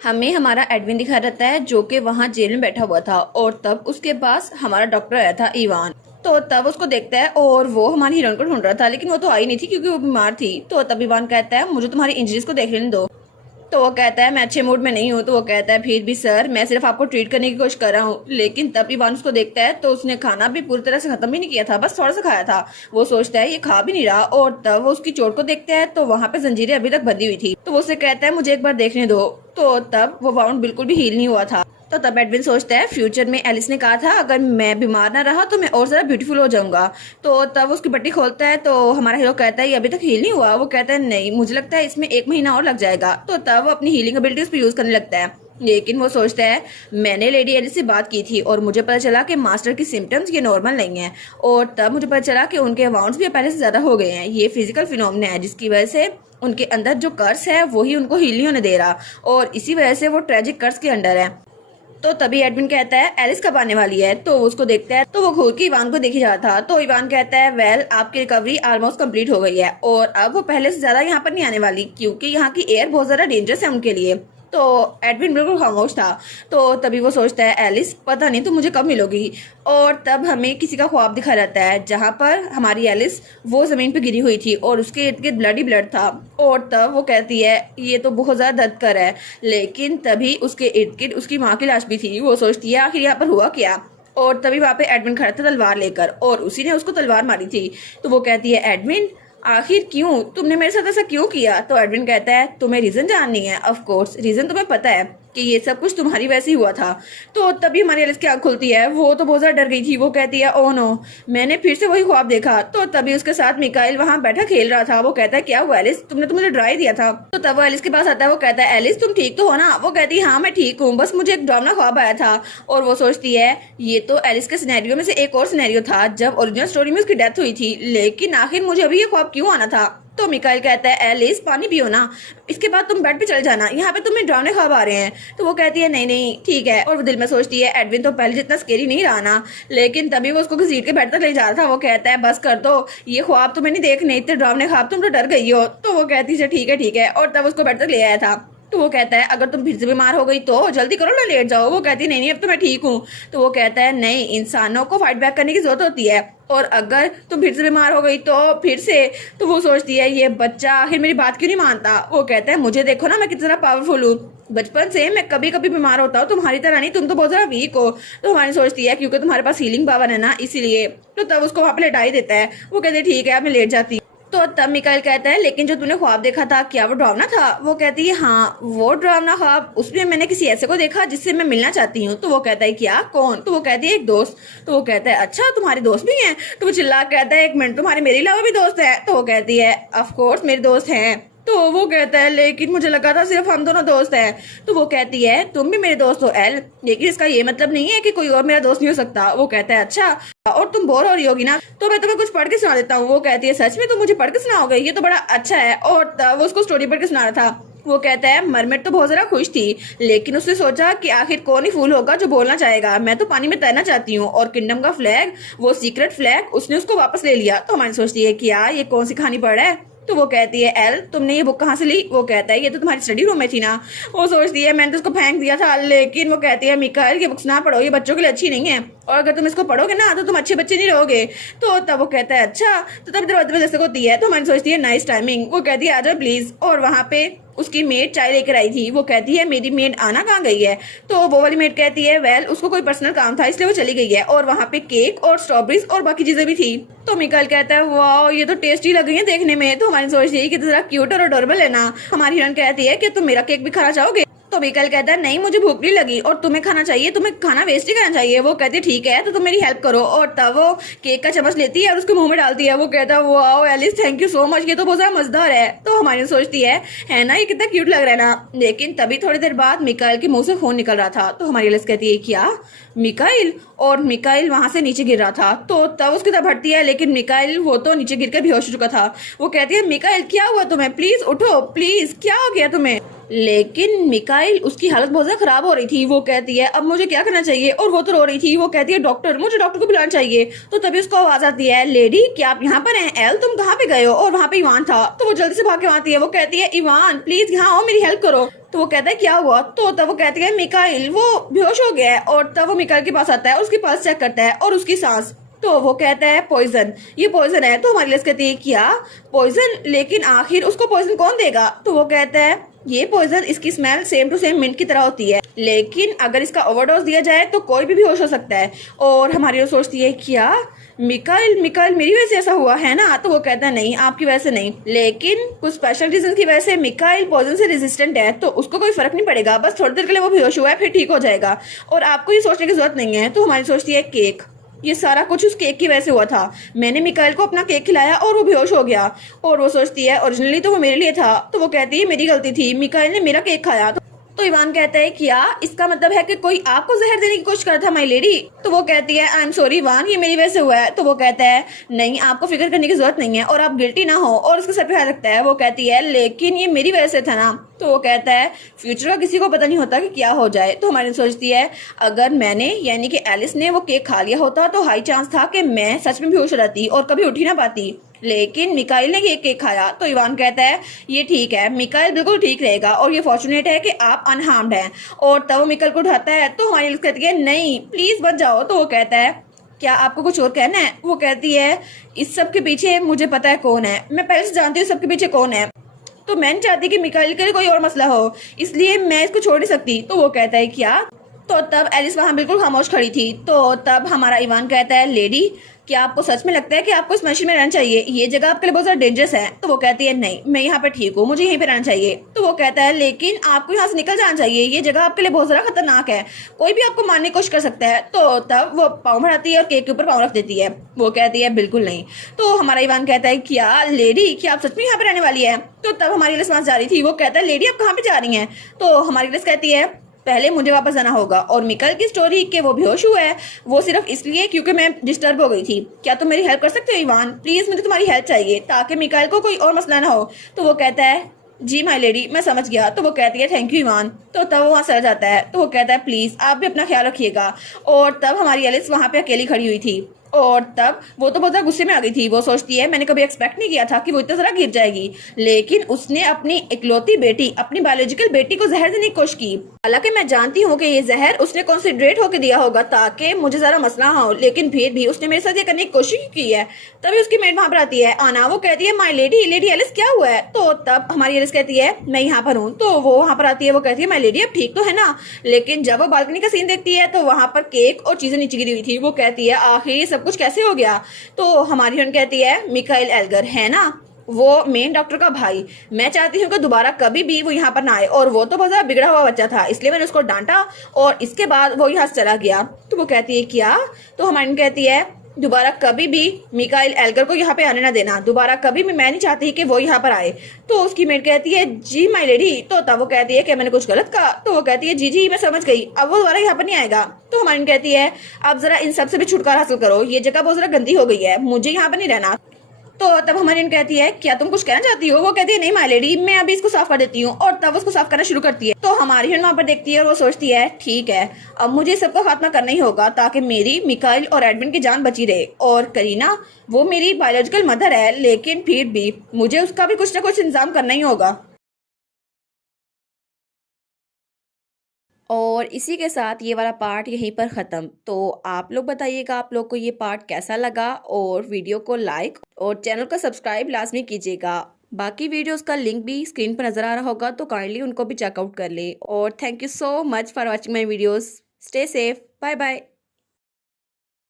हमें हमारा एडमिन दिखा रहता है जो कि वहाँ जेल में बैठा हुआ था और तब उसके पास हमारा डॉक्टर आया था इवान। तो तब उसको देखता है और वो हमारी हीरोइन को ढूंढ रहा था लेकिन वो तो आई नहीं थी क्योंकि वो बीमार थी। तो तब इवान कहता है मुझे तुम्हारी इंजरीज को देख लेने दो। तो वो कहता है मैं अच्छे मूड में नहीं हूँ। तो वो कहता है फिर भी सर मैं सिर्फ आपको ट्रीट करने की कोशिश कर रहा हूँ। लेकिन तब इवान उसको देखता है तो उसने खाना भी पूरी तरह से खत्म भी नहीं किया था, बस थोड़ा सा खाया था। वो सोचता है ये खा भी नहीं रहा और तब वो उसकी चोट को देखता है तो वहां पे जंजीरें अभी तक बंधी हुई थी। तो वो उसे कहता है मुझे एक बार देखने दो। तो तब वो वाउंड बिल्कुल भी हील नहीं हुआ था। तो तब एडविन सोचता है फ्यूचर में एलिस ने कहा था अगर मैं बीमार ना रहा तो मैं और ज्यादा ब्यूटीफुल हो जाऊंगा। तो तब उसकी पट्टी खोलता है तो हमारा हीरो कहता है ये अभी तक हील नहीं हुआ। वो कहता है नहीं मुझे लगता है इसमें 1 महीना और लग जाएगा। तो तब वो अपनी हीलिंग एबिलिटी उस पर यूज करने लगता है। लेकिन वो सोचता है मैंने लेडी एलिस से बात की थी और मुझे पता चला कि मास्टर की सिम्टम्स ये नॉर्मल नहीं है। और तब मुझे पता चला कि उनके वाउंड्स भी पहले से ज्यादा हो गए हैं। ये फिजिकल फिनोमेना है जिसकी वजह से उनके अंदर जो कर्स है वही उनको हील नहीं होने दे रहा और इसी वजह से वो ट्रेजिक कर्स के अंडर है। तो तभी एडमिन कहता है एलिस कब आने वाली है। तो उसको देखता है तो वो घूर के इवान को देखी जा रहा था। तो इवान कहता है वेल आपकी रिकवरी ऑलमोस्ट कंप्लीट हो गई है और अब वो पहले से ज्यादा यहाँ पर नहीं आने वाली क्योंकि यहाँ की एयर बहुत ज्यादा डेंजरस है उनके लिए। तो एडविन बिल्कुल खामोश था। तो तभी वो सोचता है एलिस पता नहीं तुम मुझे कब मिलोगी। और तब हमें किसी का ख्वाब दिखा जाता है जहाँ पर हमारी एलिस वो जमीन पे गिरी हुई थी और उसके इर्द गिर्द ब्लड ही ब्लड था। और तब वो कहती है ये तो बहुत ज्यादा दर्द कर है। लेकिन तभी उसके इर्द गिर्द उसकी माँ की लाश भी थी। वो सोचती है आखिर यहाँ पर हुआ क्या। और तभी वहाँ पे एडविन खड़ा था तलवार लेकर और उसी ने उसको तलवार मारी थी। तो वो कहती है एडविन आखिर क्यों तुमने मेरे साथ ऐसा क्यों किया। तो एडविन कहता है तुम्हें रीजन जाननी है। ऑफ कोर्स रीजन तुम्हें पता है कि ये सब कुछ तुम्हारी वजह से हुआ था। तो तभी हमारी एलिस की आंख खुलती है। वो तो बहुत ज्यादा डर गई थी। वो कहती है ओ नो मैंने फिर से वही ख्वाब देखा। तो तभी उसके साथ मिकाइल वहां बैठा खेल रहा था। वो कहता है क्या हुआ एलिस तुमने तो मुझे डरा ही दिया था। तो तब वो एलिस के पास आता है। वो कहता है एलिस तुम ठीक तो हो ना। वो कहती है हाँ मैं ठीक हूँ बस मुझे एक डरावना ख्वाब आया था। और वो सोचती है ये तो एलिस के सिनेरियो में से एक और सिनेरियो था जब ओरिजिनल स्टोरी में उसकी डेथ हुई थी लेकिन आखिर मुझे अभी ये ख्वाब क्यों आना था। तो मिकाइल कहता है एलिस पानी पियो ना इसके बाद तुम बेड पे चल जाना यहाँ पे तुम्हें डरावने ख्वाब आ रहे हैं। तो वो कहती है नहीं नहीं ठीक है। और वो दिल में सोचती है एडविन तो पहले जितना स्केरी नहीं रहा ना। लेकिन तभी वो उसको घसीट के बेड तक ले जा रहा था। वो कहता है बस कर दो ये ख्वाब तुम्हें नहीं देखने इतने डरावने ख्वाब तुम तो डर गई हो। तो वो कहती है ठीक है। और तब उसको बेड तक ले आया था। तो वो कहता है अगर तुम फिर से बीमार हो गई तो जल्दी करो ना लेट जाओ। वो कहती है नहीं नहीं अब तो मैं ठीक हूँ। तो वो कहता है नहीं इंसानों को फाइट बैक करने की जरूरत होती है और अगर तुम फिर से बीमार हो गई तो फिर से। तो वो सोचती है ये बच्चा आखिर मेरी बात क्यों नहीं मानता। वो कहता है मुझे देखो ना मैं कितना पावरफुल हूँ बचपन से मैं कभी कभी बीमार होता हूँ तुम्हारी तरह नहीं, तुम तो बहुत ज्यादा वीक हो। तो हमारी सोचती है क्योंकि तुम्हारे पास हीलिंग पावर है ना इसीलिए। तो तब उसको वहां पे लेटा ही देता है। वो कहते ठीक है अब मैं लेट जाती। तो तब मिकाइल कहता है लेकिन जो तूने ख्वाब देखा था क्या वो डरावना था। वो कहती है हाँ वो डरावना ख्वाब उसमें मैंने किसी ऐसे को देखा जिससे मैं मिलना चाहती हूँ। तो वो कहता है क्या कौन। तो वो कहती है एक दोस्त। तो वो कहता है अच्छा तुम्हारे दोस्त भी हैं। तो वो चिल्ला कहता है एक मिनट तुम्हारे मेरे अलावा भी दोस्त है। तो वो कहती है ऑफ कोर्स मेरे दोस्त हैं। तो वो कहता है लेकिन मुझे लगा था सिर्फ हम दोनों दोस्त हैं। तो वो कहती है तुम भी मेरे दोस्त हो एल लेकिन इसका ये मतलब नहीं है कि कोई और मेरा दोस्त नहीं हो सकता। वो कहता है अच्छा और तुम बोर हो रही होगी ना तो मैं तुम्हें कुछ पढ़ के सुना देता हूँ। वो कहती है सच में तुम मुझे पढ़ के सुनाओगे ये तो बड़ा अच्छा है। और वो उसको स्टोरी पढ़ के सुना रहा था। वो कहता है मरमेड तो बहुत ज्यादा खुश थी लेकिन उसने सोचा कि आखिर कौन ही फूल होगा जो बोलना चाहेगा, मैं तो पानी में तैरना चाहती हूँ। और किंगडम का फ्लैग वो सीक्रेट फ्लैग उसने उसको वापस ले लिया। तो हमारी सोचती है कि यार ये कौन सी कहानी पढ़ रहा है। तो वो कहती है एल तुमने ये बुक कहाँ से ली। वो कहता है ये तो तुम्हारी स्टडी रूम में थी ना। वो सोचती है मैंने तो उसको फेंक दिया था। लेकिन वो कहती है मिकाइल ये बुक्स ना पढ़ो ये बच्चों के लिए अच्छी नहीं है और अगर तुम इसको पढ़ोगे ना तो तुम अच्छे बच्चे नहीं रहोगे। तो तब वो कहता है अच्छा। तो तब दरवाजे पे जैसे होती है तो हमारी सोचती है नाइस टाइमिंग। वो कहती है आ जाओ प्लीज। और वहां पे उसकी मेड चाय लेकर आई थी। वो कहती है मेरी मेड आना कहाँ गई है। तो वो वाली मेड कहती है वेल उसको कोई पर्सनल काम था इसलिए वो चली गई है। और वहां पे केक और स्ट्रॉबेरीज और बाकी चीजें भी थी। तो मिकाइल कहता है वाह ये तो टेस्टी लग रही है देखने में। तो हमारी सोचती है कि जरा क्यूट और अडोरेबल है ना। हमारी हिरन कहती है कि तुम मेरा केक भी खाना चाहोगे। तो मिकाइल कहता है नहीं मुझे भूख नहीं लगी और तुम्हें खाना चाहिए, तुम्हें खाना वेस्ट ही करना चाहिए। वो कहती है ठीक है तो तुम मेरी हेल्प करो। और तब वो केक का चम्मच लेती है और उसके मुंह में डालती है। वो कहता है wow Alice thank you so much ये तो बहुत ज्यादा मजेदार है। तो हमारी सोचती है ना ये कितना क्यूट लग रहा है ना। लेकिन तभी थोड़ी देर बाद मिकाइल के मुंह से खून निकल रहा था। तो हमारी एलिस कहती है क्या मिकाइल। और मिकाइल वहां से नीचे गिर रहा था। तो तब उसकी तरफ हटती है लेकिन मिकाइल वो तो नीचे गिरकर बेहोश हो चुका था। वो कहती है मिकाइल क्या हुआ तुम्हें, प्लीज उठो प्लीज क्या हो गया तुम्हें। लेकिन मिकाइल उसकी हालत बहुत ज्यादा खराब हो रही थी। वो कहती है अब मुझे क्या करना चाहिए। और वो तो रो रही थी। वो कहती है डॉक्टर मुझे डॉक्टर को बुलाना चाहिए। तो तभी उसको आवाज आती है लेडी क्या आप यहाँ पर हैं। एल तुम कहाँ पे गए हो। और वहाँ पे इवान था। तो वो जल्दी से भाग के आती है। वो कहती है इवान प्लीज यहाँ आओ मेरी हेल्प करो। तो वो कहता है क्या हुआ? तो तब वो कहती है मिकाइल वो बेहोश हो गया है। और तब वो मिकाइल के पास आता है, उसकी पल्स चेक करता है और उसकी सांस। तो वो कहता है पॉइजन, ये पॉइजन है। तो हमारी लिस्ट कहती है क्या पॉइजन? लेकिन आखिर उसको पॉइजन कौन देगा? तो वो कहता है ये पॉइजन, इसकी smell same to same mint की तरह होती है, लेकिन अगर इसका ओवरडोज दिया जाए तो कोई भी बेहोश हो सकता है। और हमारी सोचती है क्या मिकाइल मिकाइल मेरी वजह से ऐसा हुआ है ना? तो वो कहता है नहीं, आपकी वजह से नहीं, लेकिन कुछ स्पेशल रीजन की वजह से मिकाइल पॉइजन से रेजिस्टेंट है, तो उसको कोई फर्क नहीं पड़ेगा, बस थोड़ी देर के लिए वो बेहोश हुआ है, फिर ठीक हो जाएगा और आपको ये सोचने की जरूरत नहीं है। तो हमारी सोचती है केक, ये सारा कुछ उस केक की वजह से हुआ था। मैंने मिकाइल को अपना केक खिलाया और वो बेहोश हो गया। और वो सोचती है ओरिजिनली तो वो मेरे लिए था। तो वो कहती है मेरी गलती थी, मिकाइल ने मेरा केक खाया। तो इवान कहता है क्या इसका मतलब है कि कोई आपको जहर देने की कोशिश कर था माई लेडी? तो वो कहती है आई एम सॉरी इवान, ये मेरी वजह से हुआ है। तो वो कहता है नहीं, आपको फिक्र करने की जरूरत नहीं है और आप गिल्टी ना हो। और उसके सर पे हाथ रखता है। वो कहती है लेकिन ये मेरी वजह से था ना? तो वो कहता है फ्यूचर का किसी को पता नहीं होता कि क्या हो जाए। तो हमारी सोचती है अगर मैंने यानी कि एलिस ने वो केक खा लिया होता तो हाई चांस था कि मैं सच में बेहोश हो जाती और कभी उठ ही ना पाती, लेकिन मिकाइल ने केक खाया। तो इवान कहता है ये ठीक है, मिकाइल बिल्कुल ठीक रहेगा और ये फॉर्चुनेट है कि आप अनहार्म्ड हैं। और तब वो मिकाइल को उठाता है। तो हमारी कहती है नहीं प्लीज बच जाओ। तो वो कहता है क्या आपको कुछ और कहना है? वो कहती है इस सब के पीछे मुझे पता है कौन है, मैं पहले से जानती हूँ सबके पीछे कौन है, तो मैं नहीं चाहती कि मिकाइल के लिए कोई और मसला हो, इसलिए मैं इसको छोड़ नहीं सकती। तो वो कहता है क्या? तो तब एलिस वहां बिल्कुल खामोश खड़ी थी। तो तब हमारा इवान कहता है लेडी क्या आपको सच में लगता है कि आपको इस मशीन में रहना चाहिए? ये जगह आपके लिए बहुत ज्यादा डेंजरस है। तो वो कहती है नहीं, मैं यहाँ पे ठीक हूँ, मुझे यहीं पे रहना चाहिए। तो वो कहता है लेकिन आपको यहाँ से निकल जाना चाहिए, ये जगह आपके लिए बहुत ज्यादा खतरनाक है, कोई भी आपको मारने की कोशिश कर सकता है। तो तब वो पाँव बढ़ाती है और केक के ऊपर पाँव रख देती है। वो कहती है बिल्कुल नहीं। तो हमारा इवान कहता है क्या लेडी क्या आप सच में यहाँ पे रहने वाली है? तो तब हमारी लिस्ट वहां जा रही थी। वो कहता है लेडी आप कहाँ पे जा रही हैं? तो हमारी लिस्ट कहती है पहले मुझे वापस आना होगा। और मिकाइल की स्टोरी के वो बेहोश हुआ है वो सिर्फ इसलिए क्योंकि मैं डिस्टर्ब हो गई थी। क्या तुम मेरी हेल्प कर सकते हो इवान? प्लीज मुझे तुम्हारी हेल्प चाहिए ताकि मिकाइल को कोई और मसला ना हो। तो वो कहता है जी माई लेडी मैं समझ गया। तो वो कहती है थैंक यू इवान। तो तब वो वहाँ चला जाता है। तो वो कहता है प्लीज आप भी अपना ख्याल रखिएगा। और तब हमारी एलिस वहां पे अकेली खड़ी हुई थी और तब वो तो बहुत ज्यादा गुस्से में आ गई थी। वो सोचती है मैंने कभी एक्सपेक्ट नहीं किया था कि वो इतना जरा गिर जाएगी, लेकिन उसने अपनी इकलौती बेटी अपनी बायोलॉजिकल बेटी को जहर देने की कोशिश की। हालांकि मैं जानती हूँ कि ये जहर उसने कॉन्सेंट्रेट होकर दिया होगा ताकि मुझे जरा मसला हो, लेकिन फिर भी उसने मेरे साथ ये करने की कोशिश की है। तभी उसकी मेड वहां पर आती है आना। वो कहती है माई लेडी लेडी एलिस क्या हुआ है? तो तब हमारी एलिस कहती है मैं यहाँ पर हूँ। तो वो वहां पर आती है। वो कहती है माई लेडी अब ठीक तो है ना? लेकिन जब वो बालकनी का सीन देखती है तो वहां पर केक और चीजें नीचे गिरी हुई थी। वो कहती है आखिर ये सब कुछ कैसे हो गया? तो हमारी बहन कहती है मिकाइल एल्गर है ना वो मेन डॉक्टर का भाई, मैं चाहती हूँ कि दोबारा कभी भी वो यहाँ पर ना आए, और वो तो बहुत ज्यादा बिगड़ा हुआ बच्चा था इसलिए मैंने उसको डांटा और इसके बाद वो यहाँ से चला गया। तो वो कहती है क्या? तो हमारी कहती है दोबारा कभी भी मिकाइल एल्गर को यहाँ पे आने ना देना, दोबारा कभी भी मैं नहीं चाहती कि वो यहाँ पर आए। तो उसकी मेड कहती है जी माई लेडी। तो तब वो कहती है कि मैंने कुछ गलत कहा? तो वो कहती है जी जी मैं समझ गई, अब वो दोबारा यहाँ पर नहीं आएगा। तो हमारी कहती है अब जरा इन सब से भी छुटकारा हासिल करो, ये जगह बहुत जरा गंदी हो गई है, मुझे यहाँ पर नहीं रहना। तो तब हमारी कहती है क्या तुम कुछ कहना चाहती हो? वो कहती है नहीं माय लेडी मैं अभी इसको साफ कर देती हूँ। और तब उसको साफ करना शुरू करती है। तो हमारी वहां पर देखती है और वो सोचती है ठीक है अब मुझे सबका खात्मा करना ही होगा ताकि मेरी मिकाइल और एडविन की जान बची रहे। और करीना वो मेरी बायोलॉजिकल मदर है, लेकिन फिर भी मुझे उसका भी कुछ ना कुछ इंतजाम करना ही होगा। और इसी के साथ ये वाला पार्ट यहीं पर ख़त्म। तो आप लोग बताइएगा आप लोग को ये पार्ट कैसा लगा, और वीडियो को लाइक और चैनल को सब्सक्राइब लाजमी कीजिएगा। बाकी वीडियोस का लिंक भी स्क्रीन पर नज़र आ रहा होगा तो काइंडली उनको भी चेकआउट कर ले। और thank you so much for watching my videos. Stay safe, bye bye.